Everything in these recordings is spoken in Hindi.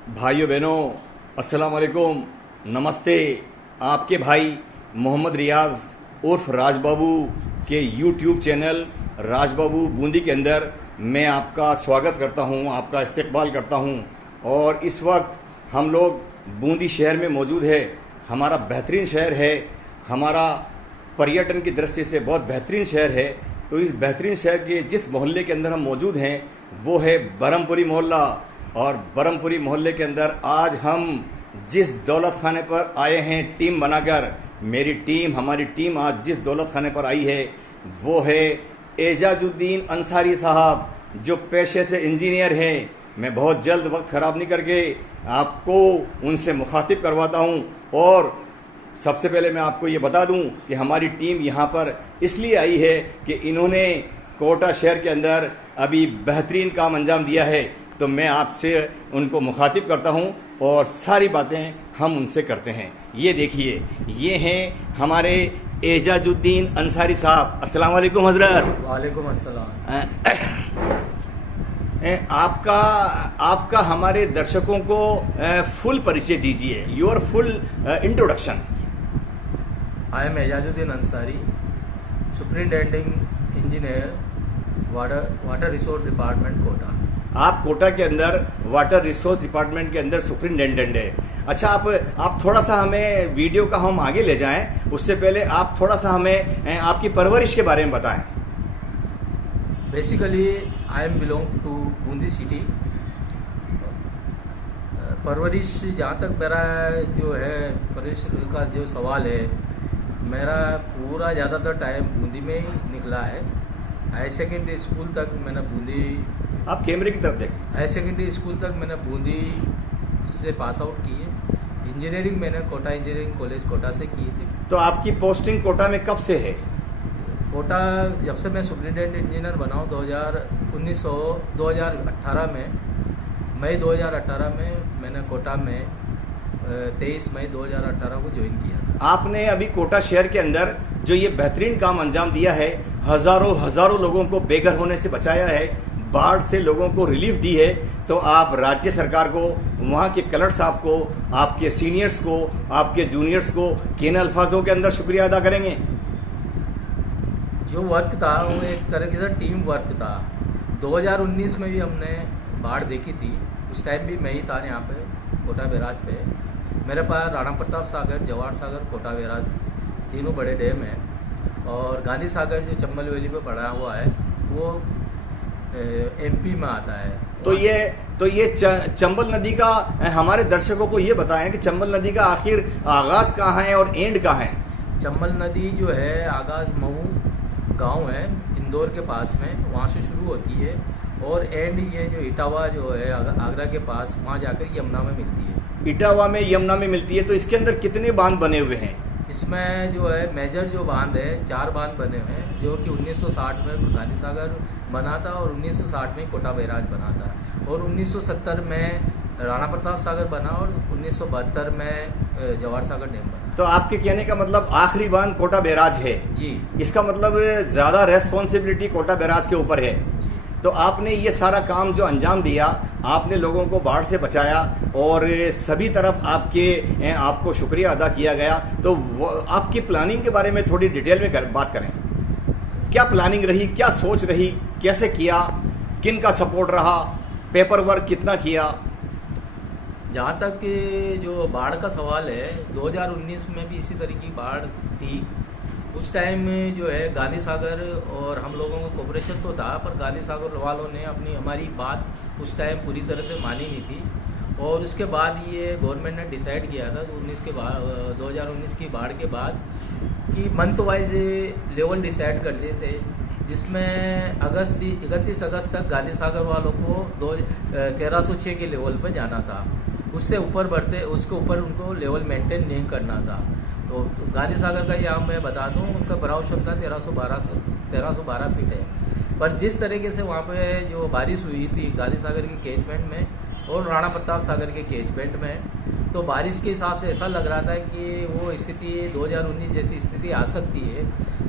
भाइयों बहनों, अस्सलाम वालेकुम, नमस्ते। आपके भाई मोहम्मद रियाज उर्फ राज बाबू के यूट्यूब चैनल राज बाबू बूंदी के अंदर मैं आपका स्वागत करता हूं, आपका इस्तकबाल करता हूं। और इस वक्त हम लोग बूंदी शहर में मौजूद है। हमारा बेहतरीन शहर है, हमारा पर्यटन की दृष्टि से बहुत बेहतरीन शहर है। तो इस बेहतरीन शहर के जिस मोहल्ले के अंदर हम मौजूद हैं वो है बरमपुरी मोहल्ला। और बरमपुरी मोहल्ले के अंदर आज हम जिस दौलत खाने पर आए हैं टीम बनाकर, हमारी टीम आज जिस दौलत खाने पर आई है वो है एजाजुद्दीन अंसारी साहब, जो पेशे से इंजीनियर हैं। मैं बहुत जल्द वक्त ख़राब नहीं करके आपको उनसे मुखातिब करवाता हूं। और सबसे पहले मैं आपको ये बता दूं कि हमारी टीम यहाँ पर इसलिए आई है कि इन्होंने कोटा शहर के अंदर अभी बेहतरीन काम अंजाम दिया है। तो मैं आपसे उनको मुखातिब करता हूं और सारी बातें हम उनसे करते हैं। ये देखिए, ये हैं हमारे एजाजुद्दीन अंसारी साहब। अस्सलाम वालेकुम हज़रत। वालेकुम अस्सलाम। आपका हमारे दर्शकों को फुल परिचय दीजिए, your full introduction. I am Ejazuddin Ansari, superintending engineer, water resource department Kota. आप कोटा के अंदर वाटर रिसोर्स डिपार्टमेंट के अंदर सुपरिटेंडेंट है। अच्छा, आप थोड़ा सा हमें वीडियो का हम आगे ले जाएं, उससे पहले आप थोड़ा सा हमें आपकी परवरिश के बारे में बताएं। Basically I am belong to Bundi city. परवरिश, जहाँ तक मेरा जो है परवरिश का जो सवाल है, मेरा पूरा ज़्यादातर टाइम बूंदी में ही निकला है। हाई सेकेंडरी स्कूल तक मैंने बूंदी, आप कैमरे की तरफ देखें। हाई सेकेंडरी स्कूल तक मैंने बूंदी से पास आउट की है। इंजीनियरिंग मैंने कोटा इंजीनियरिंग कॉलेज कोटा से की थी। तो आपकी पोस्टिंग कोटा में कब से है? कोटा जब से मैं सुपरिटेंडेंट इंजीनियर बना हूँ 2018 में, मई 2018 में मैंने कोटा में 23 मई 2018 को ज्वाइन किया था। आपने अभी कोटा शहर के अंदर जो ये बेहतरीन काम अंजाम दिया है, हज़ारों लोगों को बेघर होने से बचाया है, बाढ़ से लोगों को रिलीफ दी है, तो आप राज्य सरकार को, वहाँ के कलेक्टर साहब को, आपके सीनियर्स को, आपके जूनियर्स को किन अल्फाजों के अंदर शुक्रिया अदा करेंगे? जो वर्क था वो एक तरह से टीम वर्क था। 2019 में भी हमने बाढ़ देखी थी, उस टाइम भी मैं ही था यहाँ पे कोटा बैराज पे। मेरे पास राणा प्रताप सागर, जवाहर सागर, कोटा बैराज तीनों बड़े डैम हैं। और गांधी सागर जो चंबल वैली पे पड़ा हुआ है वो एमपी में आता है। तो ये चंबल नदी का, हमारे दर्शकों को ये बताएं कि चंबल नदी का आखिर आगाज़ कहाँ है और एंड कहाँ है? चंबल नदी जो है आगाज़ मऊ गांव है इंदौर के पास में, वहाँ से शुरू होती है और एंड ये जो इटावा जो है आगरा के पास, वहाँ जाकर यमुना में मिलती है। इटावा में यमुना में मिलती है। तो इसके अंदर कितने बांध बने हुए हैं? इसमें जो है मेजर जो बांध है 4 बांध बने हुए हैं, जो कि 1960 में गांधी सागर बना था और 1960 में कोटा बैराज बना था, और 1970 में राणा प्रताप सागर बना और 1972 में जवाहर सागर डैम बना। तो आपके कहने का मतलब आखिरी बांध कोटा बैराज है जी। इसका मतलब ज़्यादा रेस्पॉन्सिबिलिटी कोटा बैराज के ऊपर है। तो आपने ये सारा काम जो अंजाम दिया, आपने लोगों को बाढ़ से बचाया और सभी तरफ आपको शुक्रिया अदा किया गया। तो आपकी प्लानिंग के बारे में थोड़ी डिटेल में बात करें। क्या प्लानिंग रही, क्या सोच रही, कैसे किया, किन का सपोर्ट रहा, पेपर वर्क कितना किया? जहाँ तक जो बाढ़ का सवाल है, 2019 में भी इसी तरह की बाढ़ थी। उस टाइम में जो है गांधी सागर और हम लोगों को कोऑपरेशन तो था, पर गांधी सागर वालों ने हमारी बात उस टाइम पूरी तरह से मानी नहीं थी। और उसके बाद ये गवर्नमेंट ने डिसाइड किया था 2019 की बाढ़ के बाद कि मंथ वाइज लेवल डिसाइड कर लिए थे, जिसमें 31 अगस्त तक गांधी सागर वालों को 1306 के लेवल पर जाना था। उससे उसके ऊपर उनको लेवल मेंटेन नहीं करना था। तो गांधी सागर का यहाँ मैं बता दूँ, उनका भराव क्षमता 1312 फीट है। पर जिस तरीके से वहाँ पे जो बारिश हुई थी गांधी सागर के कैचमेंट में और राणा प्रताप सागर के कैचमेंट में, तो बारिश के हिसाब से ऐसा लग रहा था कि वो स्थिति 2019 जैसी स्थिति आ सकती है।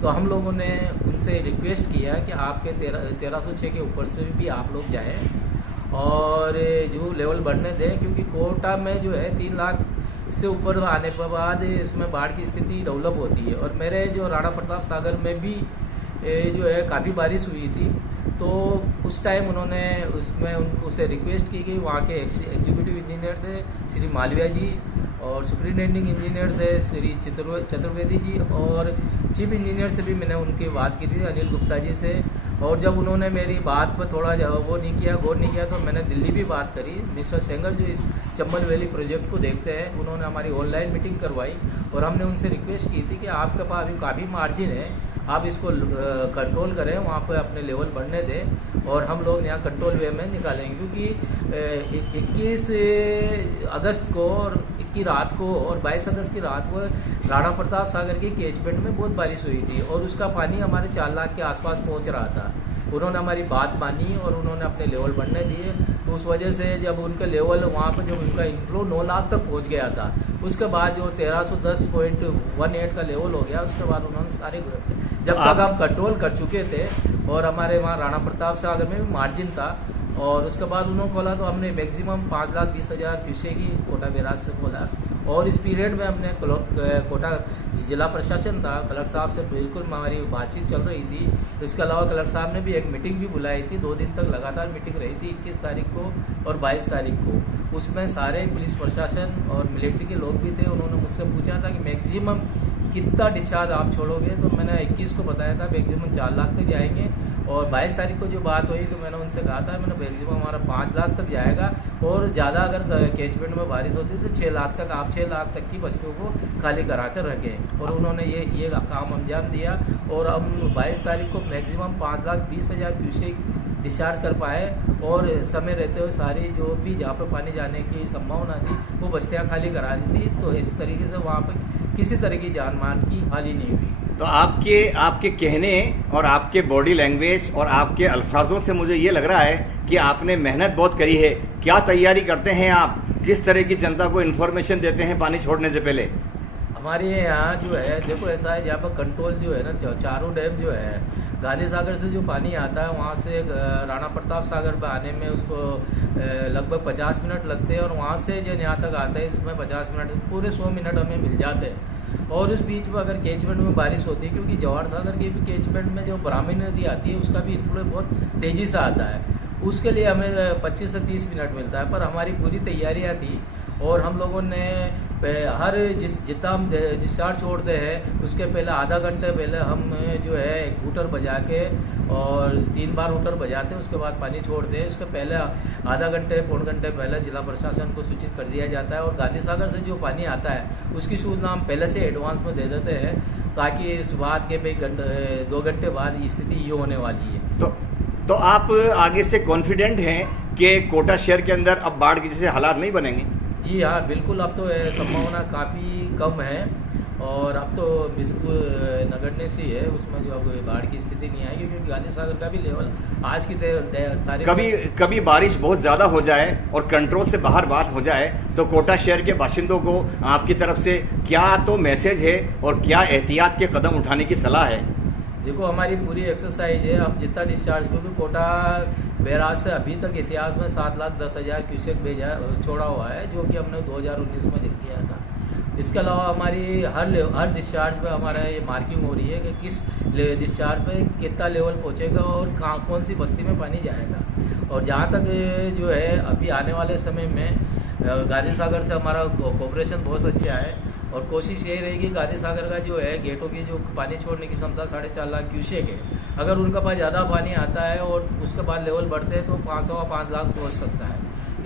तो हम लोगों ने उनसे रिक्वेस्ट किया कि आपके 1306 के ऊपर से भी आप लोग जाएं और जो लेवल बढ़ने दें, क्योंकि कोटा में जो है 3 लाख से ऊपर आने के बाद इसमें बाढ़ की स्थिति डेवलप होती है। और मेरे जो राणा प्रताप सागर में भी जो है काफ़ी बारिश हुई थी, तो उस टाइम उन्होंने उसमें उनसे रिक्वेस्ट की गई, वहाँ के एग्जीक्यूटिव इंजीनियर थे श्री मालविया जी, और सुपरिटेंडिंग इंजीनियर थे श्री चतुर्वेदी जी, और चीफ इंजीनियर से भी मैंने उनकी बात की थी अनिल गुप्ता जी से। और जब उन्होंने मेरी बात पर थोड़ा गौर नहीं किया, तो मैंने दिल्ली भी बात करी। मिस्टर सेंगर जो इस चंबल वैली प्रोजेक्ट को देखते हैं, उन्होंने हमारी ऑनलाइन मीटिंग करवाई, और हमने उनसे रिक्वेस्ट की थी कि आपके पास अभी काफ़ी मार्जिन है, आप इसको कंट्रोल करें, वहाँ पर अपने लेवल बढ़ने दें, और हम लोग यहाँ कंट्रोल वे में निकालेंगे। क्योंकि 21 अगस्त को और की रात को और 22 अगस्त की रात को राणा प्रताप सागर की कैचमेंट में बहुत बारिश हुई थी, और उसका पानी हमारे 4 लाख के आसपास पहुँच रहा था। उन्होंने हमारी बात मानी और उन्होंने अपने लेवल बढ़ने दिए, तो उस वजह से जब उनका लेवल वहाँ पर जब उनका इनफ्लो 9 लाख तक पहुँच गया था, उसके बाद जो 1310.18 का लेवल हो गया, उसके बाद उन्होंने सारे जब तक हम कंट्रोल कर चुके थे, और हमारे वहाँ राणा प्रताप सागर में भी मार्जिन था, और उसके बाद उन्होंने खोला तो हमने मैक्सिमम 5,20,000 क्यूसेक की कोटा बैराज से खोला। और इस पीरियड में हमने कोटा जिला प्रशासन था, कलेक्टर साहब से बिल्कुल हमारी बातचीत चल रही थी। इसके अलावा कलेक्टर साहब ने भी एक मीटिंग भी बुलाई थी, 2 दिन तक लगातार मीटिंग रही थी, 21 तारीख को और 22 तारीख को। उसमें सारे पुलिस प्रशासन और मिलिट्री के लोग भी थे। उन्होंने मुझसे पूछा था कि मैक्सिमम कितना डिस्चार्ज आप छोड़ोगे, तो मैंने 21 को बताया था मैक्सिमम 4 लाख तक जाएंगे। और 22 तारीख को जो बात हुई तो मैंने उनसे कहा था मैंने मैक्सिमम हमारा 5 लाख तक जाएगा, और ज़्यादा अगर कैचमेंट में बारिश होती तो 6 लाख तक, आप 6 लाख तक की बस्तियों को खाली करा कर रखें। और उन्होंने ये काम अंजाम दिया, और हम 22 तारीख को मैक्सिमम 5,20,000 क्यूसेक डिस्चार्ज कर पाए, और समय रहते हुए सारी जो भी जहाँ पर पानी जाने की संभावना थी वो बस्तियाँ खाली करा दी थी। तो इस तरीके से वहाँ पर किसी तरह की जान मान की हानि नहीं हुई। तो आपके कहने और आपके बॉडी लैंग्वेज और आपके अल्फाजों से मुझे ये लग रहा है कि आपने मेहनत बहुत करी है। क्या तैयारी करते हैं आप, किस तरह की जनता को इन्फॉर्मेशन देते हैं पानी छोड़ने से पहले? हमारे यहाँ जो है देखो ऐसा है, जहाँ पर कंट्रोल जो है ना, चारों डैम जो है, गांधी सागर से जो पानी आता है वहाँ से राणा प्रताप सागर पर आने में उसको लगभग 50 मिनट लगते हैं, और वहाँ से जो यहाँ तक आता है इसमें 50 मिनट, पूरे 100 मिनट हमें मिल जाते हैं। और उस बीच में अगर कैचमेंट में बारिश होती है, क्योंकि जवाहर सागर के भी कैचमेंट में जो ब्राह्मणी नदी आती है उसका भी इन्फ्लो बहुत तेज़ी से आता है, उसके लिए हमें 25 से 30 मिनट मिलता है। पर हमारी पूरी तैयारियाँ थी, और हम लोगों ने हर जितना हम डिस्चार्ज छोड़ते हैं उसके पहले आधा घंटे पहले हम जो है एक हूटर बजा के, और 3 बार हूटर बजाते हैं, उसके बाद पानी छोड़ते हैं। उसके पहले आधा घंटे पौन घंटे पहले जिला प्रशासन को सूचित कर दिया जाता है, और गांधी सागर से जो पानी आता है उसकी सूचना हम पहले से एडवांस में दे देते हैं, ताकि इस बात के भाई 2 घंटे बाद स्थिति ये होने वाली है। तो आप आगे से कॉन्फिडेंट हैं कि कोटा शहर के अंदर अब बाढ़ के जैसे हालात नहीं बनेंगे? जी हाँ, बिल्कुल। अब तो संभावना काफ़ी कम है, और अब तो बिल्कुल नगण्य सी है, उसमें जो अब बाढ़ की स्थिति नहीं आएगी, क्योंकि गांधी सागर का भी लेवल आज की तारीख कभी बारिश बहुत ज़्यादा हो जाए और कंट्रोल से बाहर बात हो जाए, तो कोटा शहर के बाशिंदों को आपकी तरफ से क्या तो मैसेज है और क्या एहतियात के कदम उठाने की सलाह है? देखो हमारी पूरी एक्सरसाइज है, हम जितना डिस्चार्ज, क्योंकि कोटा बैराज से अभी तक इतिहास में 7,10,000 क्यूसेक छोड़ा हुआ है, जो कि हमने 2019 में किया था। इसके अलावा हमारी हर डिस्चार्ज पे हमारा ये मार्किंग हो रही है कि किस डिस्चार्ज पे कितना लेवल पहुंचेगा और कौन सी बस्ती में पानी जाएगा। और जहाँ तक जो है अभी आने वाले समय में गांधी सागर से हमारा कोऑपरेशन बहुत अच्छा है, और कोशिश यही रहेगी गांधी सागर का जो है गेटों की जो पानी छोड़ने की क्षमता 4.5 लाख क्यूसेक है, अगर उनका पास ज़्यादा पानी आता है और उसके बाद लेवल बढ़ते हैं तो 5 लाख पहुँच सकता है।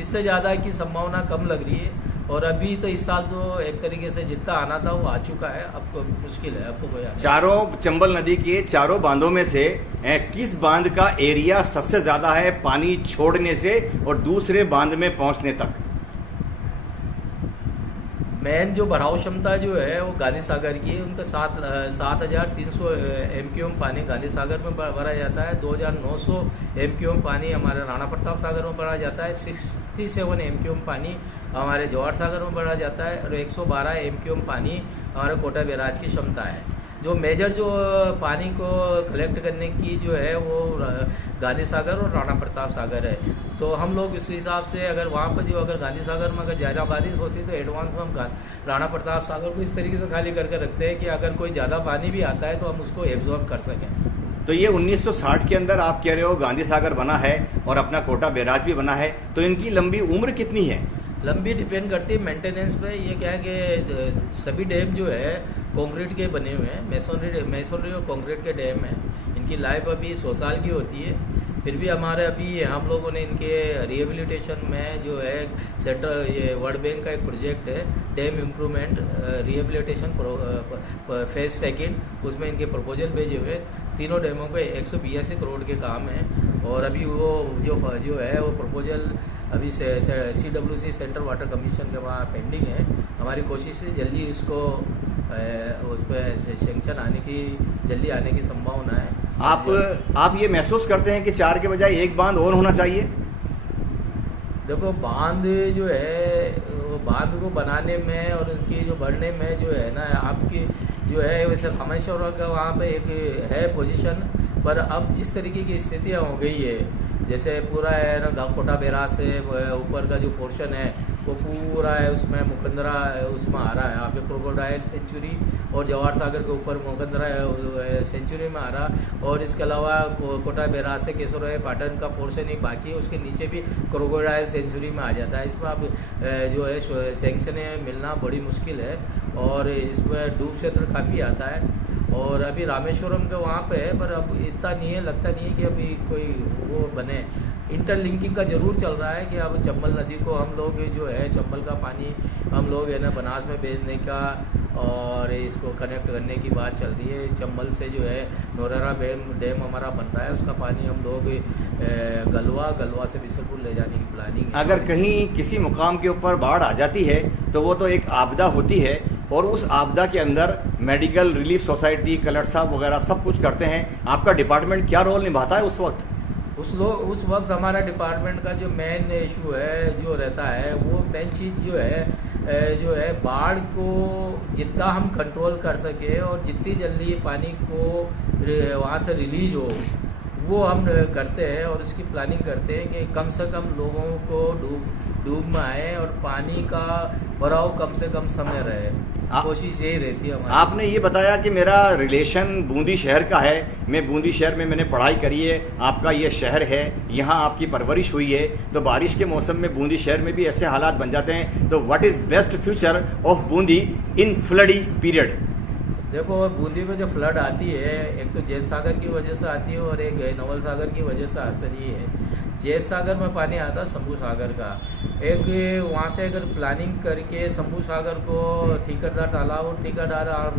इससे ज़्यादा की संभावना कम लग रही है। और अभी तो इस साल तो एक तरीके से जितना आना था वो आ चुका है, अब तो मुश्किल है, अब तो कोई चारों चंबल नदी के चारों बांधों में से किस बांध का एरिया सबसे ज़्यादा है पानी छोड़ने से और दूसरे बांध में पहुंचने तक? मेन जो भराव क्षमता जो है वो गांधी सागर की है, उनका 7,300 MQM पानी गांधी सागर में भरा जाता है, 2,900 MQM पानी हमारे राणा प्रताप सागर में भरा जाता है, 67 MQM पानी हमारे जवाहर सागर में भरा जाता है, और 112 MQM पानी हमारे कोटा बैराज की क्षमता है। जो मेजर जो पानी को कलेक्ट करने की जो है वो गांधी सागर और राणा प्रताप सागर है। तो हम लोग इस हिसाब से अगर वहाँ पर जो अगर गांधी सागर में अगर ज़्यादा बारिश होती तो एडवांस में हम राणा प्रताप सागर को इस तरीके से खाली करके रखते हैं कि अगर कोई ज़्यादा पानी भी आता है तो हम उसको एब्जॉर्ब कर सकें। तो ये 1960 के अंदर आप कह रहे हो गांधी सागर बना है और अपना कोटा बैराज भी बना है, तो इनकी लंबी उम्र कितनी है? लंबी डिपेंड करती है मेंटेनेंस पे। ये क्या है कि सभी डैम जो है कंक्रीट के बने हुए हैं, मैसोनरी और कंक्रीट के डैम हैं। इनकी लाइफ अभी 100 साल की होती है। फिर भी हमारे अभी हम लोगों ने इनके रिहेबिलिटेशन में जो है सेंटर ये वर्ल्ड बैंक का एक प्रोजेक्ट है dam improvement rehabilitation phase second, उसमें इनके प्रपोजल भेजे हुए। तीनों डैमों पे 182 करोड़ के काम है और अभी वो जो है वो प्रपोजल अभी CWC सेंट्रल वाटर कमीशन के वहाँ पेंडिंग है। हमारी कोशिश है जल्दी इसको उस पर सेंक्शन जल्दी आने की संभावना है। आप ये महसूस करते हैं कि 4 के बजाय एक बांध और होना चाहिए? देखो बांध जो है वो बांध को बनाने में और उसकी जो बढ़ने में जो है ना आपकी जो है वैसे रामेश्वर का वहाँ पे एक है पोजीशन, पर अब जिस तरीके की स्थितियाँ हो गई है जैसे पूरा है ना कोटा बैराज से ऊपर का जो पोर्शन है वो पूरा है उसमें मुकंदरा उसमें आ रहा है। यहाँ पे क्रोकोडाइल सेंचुरी और जवाहर सागर के ऊपर मुकंदरा सेंचुरी में आ रहा, और इसके अलावा कोटा बैराज से केसोराय पाटन का पोर्शन ही बाकी है, उसके नीचे भी क्रोकोडाइल सेंचुरी में आ जाता है। इसमें अब जो है सेंक्शन मिलना बड़ी मुश्किल है और इसमें डूब क्षेत्र काफ़ी आता है। और अभी रामेश्वरम के वहाँ पे है, पर अब इतना नहीं है, लगता नहीं है कि अभी कोई वो बने। इंटरलिंकिंग का जरूर चल रहा है कि अब चंबल नदी को हम लोग जो है चंबल का पानी हम लोग है ना बनास में भेजने का और इसको कनेक्ट करने की बात चल रही है। चंबल से जो है नोरारा डैम हमारा बन रहा है, उसका पानी हम लोग गलवा से बिसरपुर ले जाने की प्लानिंग है। अगर कहीं किसी मुकाम के ऊपर बाढ़ आ जाती है तो वो तो एक आपदा होती है, और उस आपदा के अंदर मेडिकल रिलीफ सोसाइटी, कलर साहब वगैरह सब कुछ करते हैं। आपका डिपार्टमेंट क्या रोल निभाता है उस वक्त? उस वक्त हमारा डिपार्टमेंट का जो मेन इशू है जो रहता है वो मेन चीज़ जो है बाढ़ को जितना हम कंट्रोल कर सके और जितनी जल्दी पानी को वहाँ से रिलीज हो वो हम करते हैं और उसकी प्लानिंग करते हैं कि कम से कम लोगों को डूब में आए और पानी का भराव कम से कम समय रहे। कोशिश यही रहती है हमारी। आपने ये बताया कि मेरा रिलेशन बूंदी शहर का है, मैं बूंदी शहर में मैंने पढ़ाई करी है, आपका ये शहर है, यहाँ आपकी परवरिश हुई है, तो बारिश के मौसम में बूंदी शहर में भी ऐसे हालात बन जाते हैं, तो what is best future of Bundi in floody period? देखो बूंदी में जो फ्लड आती है एक तो जैत सागर की वजह से आती है और एक नवल सागर की वजह से असर ये है। जैत सागर में पानी आता है शंभू सागर का, एक वहाँ से अगर प्लानिंग करके शंभू सागर को ठीकरदार तालाब और ठीकरदार आराम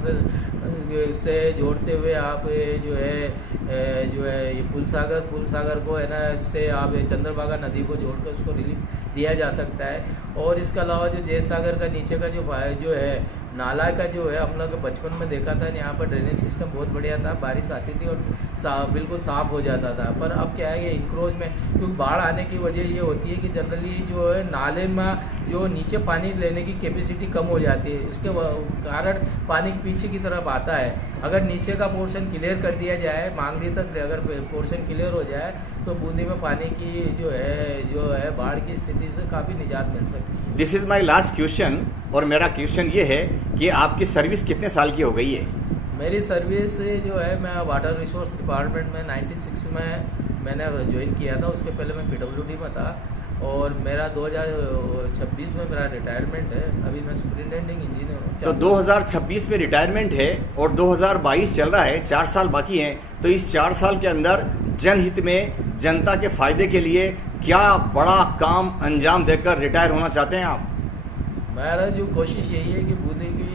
से जोड़ते हुए आप जो है ये पुल सागर को है ना से आप चंद्रभागा नदी को जोड़कर उसको रिलीफ दिया जा सकता है। और इसके अलावा जो जैत सागर का नीचे का जो है नाला का जो है हम लोग बचपन में देखा था, यहाँ पर ड्रेनेज सिस्टम बहुत बढ़िया था, बारिश आती थी और बिल्कुल साफ़ हो जाता था। पर अब क्या है कि इंक्रोच में क्योंकि बाढ़ आने की वजह ये होती है कि जनरली जो है नाले में जो नीचे पानी लेने की कैपेसिटी कम हो जाती है, उसके कारण पानी पीछे की तरफ आता है। अगर नीचे का पोर्शन क्लियर कर दिया जाए, मांगली तक अगर पोर्शन क्लियर हो जाए तो बूंदी में पानी की जो है बाढ़ की स्थिति से काफ़ी निजात मिल सकती है। This is my last question, और मेरा क्वेश्चन ये है कि आपकी सर्विस कितने साल की हो गई है? मेरी सर्विस जो है मैं वाटर रिसोर्स डिपार्टमेंट में 96 में मैंने ज्वाइन किया था, उसके पहले मैं PWD में था और मेरा 2026 में मेरा रिटायरमेंट है। अभी मैं सुपरिटेंडिंग इंजीनियर हूँ। तो 2026 में रिटायरमेंट है और 2022 चल रहा है, 4 साल बाकी हैं, तो इस 4 साल के अंदर जनहित में जनता के फायदे के लिए क्या बड़ा काम अंजाम देकर रिटायर होना चाहते हैं आप? मेरा जो कोशिश यही है कि बूंदी की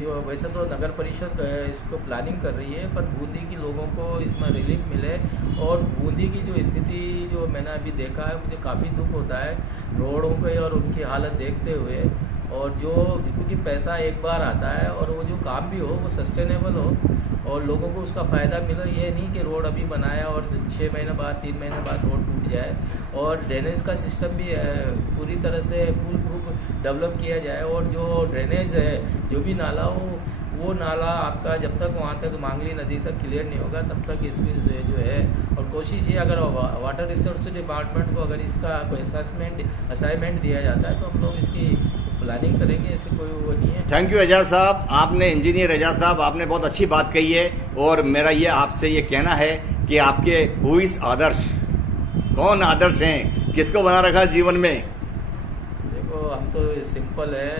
जो वैसे तो नगर परिषद इसको प्लानिंग कर रही है, पर बूंदी की लोगों को इसमें रिलीफ मिले। और बूंदी की जो स्थिति जो मैंने अभी देखा है मुझे काफ़ी दुख होता है रोडों पे और उनकी हालत देखते हुए। और जो क्योंकि पैसा एक बार आता है और वो जो काम भी हो वो सस्टेनेबल हो और लोगों को उसका फ़ायदा मिले, ये नहीं कि रोड अभी बनाया और 6 महीने बाद 3 महीने बाद रोड टूट जाए। और ड्रेनेज का सिस्टम भी पूरी तरह से फुल प्रूफ डेवलप किया जाए और जो ड्रेनेज है जो भी नाला हो वो नाला आपका जब तक वहाँ तक मांगली नदी तक क्लियर नहीं होगा तब तक इसकी जो है, और कोशिश ये अगर वाटर रिसोर्स डिपार्टमेंट को अगर इसका कोई असाइनमेंट दिया जाता है तो हम लोग इसकी प्लानिंग करेंगे, ऐसे कोई वो नहीं है। थैंक यू एजाज साहब, आपने इंजीनियर एजाज साहब आपने बहुत अच्छी बात कही है। और मेरा ये आपसे ये कहना है कि आपके हु इज आदर्श, कौन आदर्श हैं, किसको बना रखा जीवन में? देखो हम तो सिंपल है,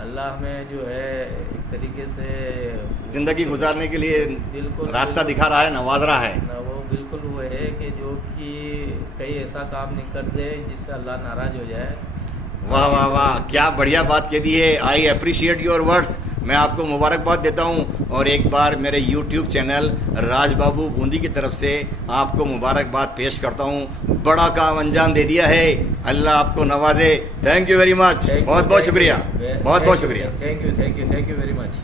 अल्लाह हमें जो है एक तरीके से जिंदगी गुजारने के लिए बिल्कुल रास्ता दिखा रहा है, नवाज रहा है। ना वो बिल्कुल वो है कि जो कि कई ऐसा काम नहीं करते जिससे अल्लाह नाराज हो जाए। वाह वाह वाह, क्या बढ़िया बात कह दी है। I appreciate your words. मैं आपको मुबारकबाद देता हूं और एक बार मेरे यूट्यूब चैनल राज बाबू बूंदी की तरफ से आपको मुबारकबाद पेश करता हूं। बड़ा काम अंजाम दे दिया है, अल्लाह आपको नवाजे। थैंक यू वेरी मच, बहुत बहुत शुक्रिया, बहुत बहुत शुक्रिया। Thank you very much.